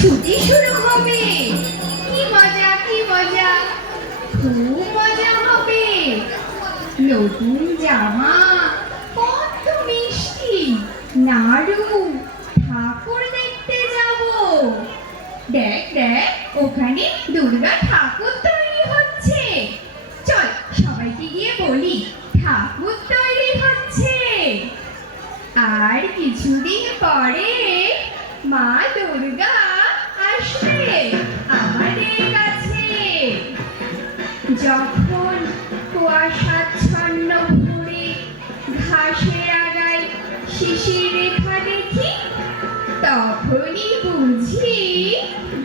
ছুটি শুরু হবে। কি মজা কি মজা। খুব মজা হবে। নতুন জামা, কত মিষ্টি। নাড়ু, ঠাকুর দেখতে যাব। দেখ দেখ, ওখানে দুর্গা ঠাকুর তৈরি হচ্ছে। চল, সবাইকে গিয়ে বলি, ঠাকুর তৈরি হচ্ছে। আর কিছুদিন পরে মা দুর্গা শিশির রেখা দেখি তখনই বুঝি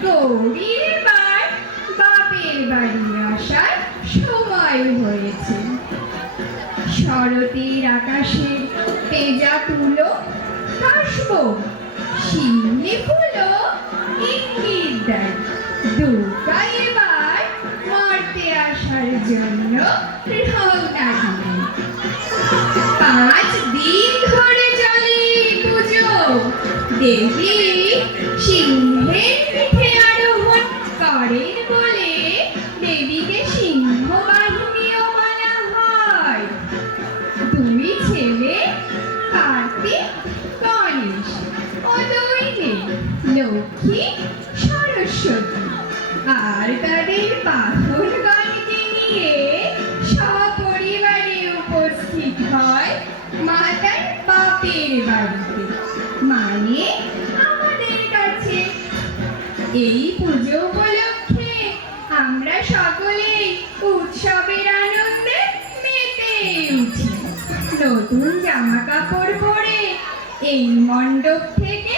গৌরীর এবার বাপের বাড়ি আসার সময় হয়েছে। শরতের আকাশের তেজা তুলো কাশবো শিউলি ফুলো, ইঙ্গিত দেয়। দুর্গা এবার মারতে আসার জন্য দেবী সিংহের দেবীকে সিংহ হয় ছেলে কার্তিক লক্ষ্মী আর সপরিবারে উপস্থিত হয় মাতার বাপের বাড়িতে। এই পুজো উপলক্ষে আমরা সকলেই উৎসবের আনন্দে মেতে উঠি। নতুন জামা কাপড় পরে এই মণ্ডপ থেকে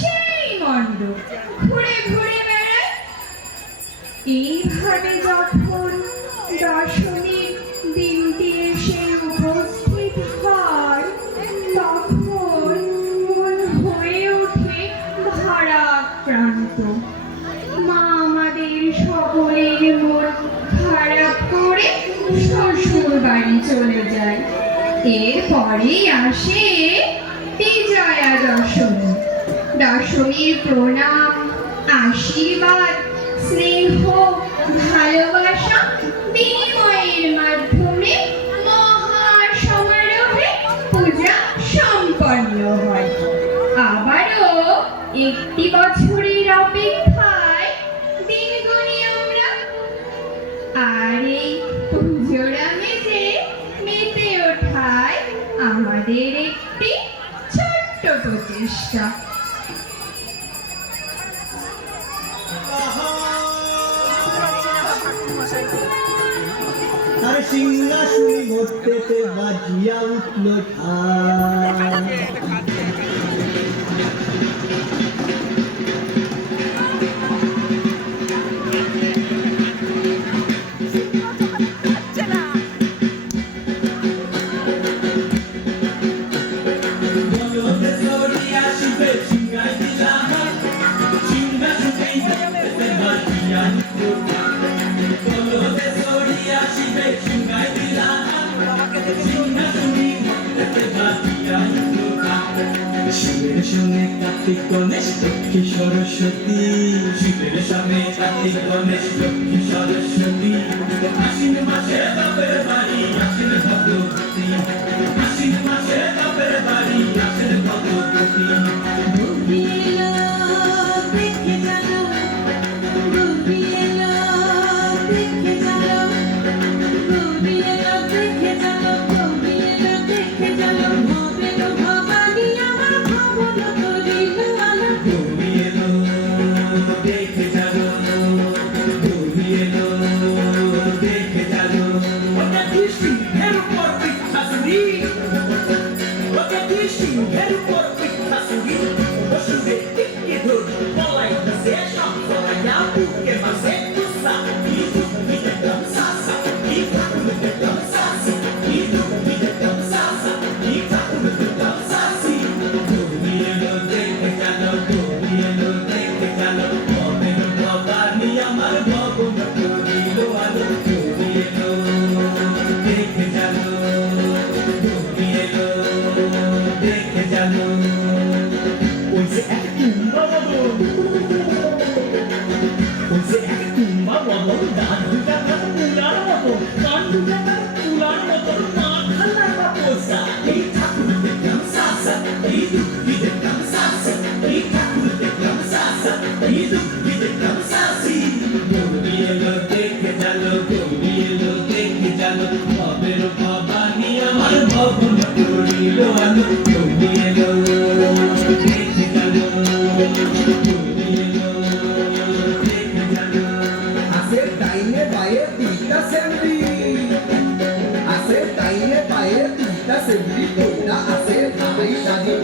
সেই মণ্ডপ ঘুরে ঘুরে বেড়ায় এইভাবে যখন চলে যায়। এরপরে আসে বিজয়া দশমী। দশমীর প্রণাম আশীর্বাদ স্নেহ ভালোবাসা বিনিময়ের মাধ্যমে আমাদের একটি ছোট্ট প্রতিষ্ঠা আর সিংহাসনী মধ্যেতে বাজিয়া উঠল শিবের কার্তিক গণেশ, লক্ষ্মী সরস্বতী। শিবের সঙ্গে কার্তিক গণেশ, লক্ষ্মী সরস্বতী। আশ্বিন মাসে বাপের বাড়ি আসেন ভগবতী আশ্বিন মাসে বাপের বাড়ি আসেন ভগবতী তুমি বলছে এক তুম্বা বদল দাঁত দুটা তার তুলার মতো কান দুটা তার তুলার মতো মাথা লাগা পোষা এই ঠাকুর দেখলাম সাসা এই দুঃখী দেখলাম সাসা এই ঠাকুর দেখলাম সাসা এই দুঃখী দেখলাম সাসি গৌরী এলো দেখে জানো গৌরী এলো দেখে জানো ভবের ভবানী আমার ভবন করিল আলো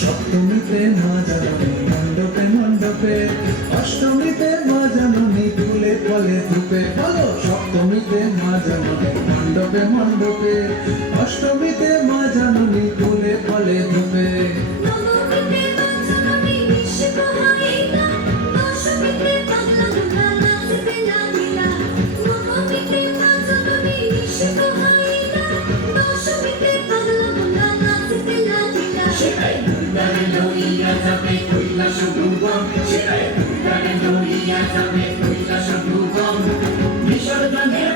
সপ্তমীতে মা জাননী, মণ্ডপে মণ্ডপে। অষ্টমীতে মা জাননী তুলে ফলে ধূপে। ফলো সপ্তমীতে মা জাননী, মণ্ডপে মণ্ডপে। অষ্টমীতে মা যাবে কৈলাস দুর্গম সেটাই দুর্গারে দৌড়িয়া যাবে কৈলাস দুর্গম বিসর্জনের